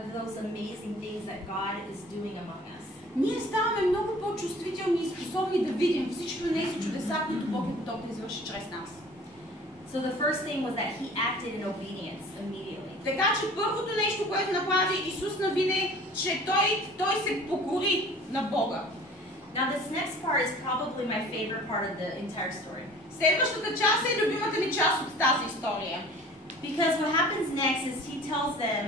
of those amazing things that God is doing among us. Ние ставаме много по-чувствителни и способни да видим всички от тези чудеса, които Бог е готов да извърши чрез нас. So the first thing was that he acted in obedience immediately. Така че първото нещо, което направи Исус навине, че той се покори на Бога. Now this next part is probably my favorite part of the entire story. Следващата част е любимата ми част от тази история. Because what happens next is he tells them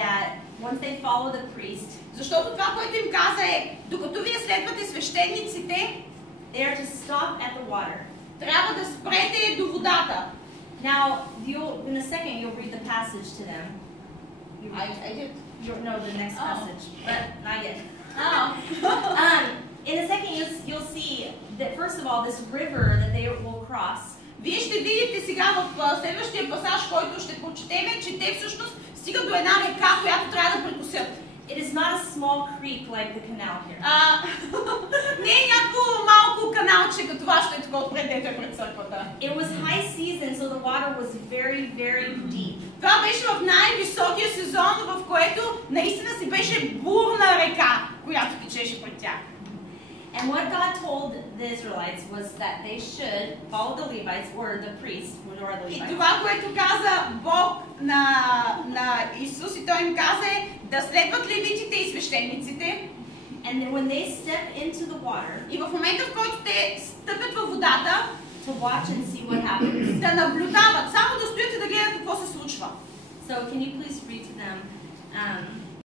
that once they follow the priest, защото това, което им каза е, докато вие следвате свещениците, they are to stop at the water. Трябва да спрете до водата. Now, in a second, you'll read the passage to them. I did. No, the next passage, but not yet. Oh. In a second, you'll see that first of all, this river that they will cross. Вие ще видите сега в следващия пасаж, който ще прочетем, че те всъщност стигат до една река, която трябва да прекусят. It is not a small creek like the canal here. Не е някакво малко каналче, като вашето е такова отпред, дето е пред църквата. It was high season, so the water was very, very deep. Това беше в най-високия сезон, в което наистина си беше бурна река, която течеше пред тях. And what God told the Israelites was that they should follow the Levites, or the priests, which are the Levites. И това, което каза Бог на Исус, и той им каза да следват левитите и свещениците. And then when they step into the water, и в момента, в който те стъпят във водата, to watch and see what happens. Да наблюдават, само да стоят и да гледат какво се случва. So can you please read to them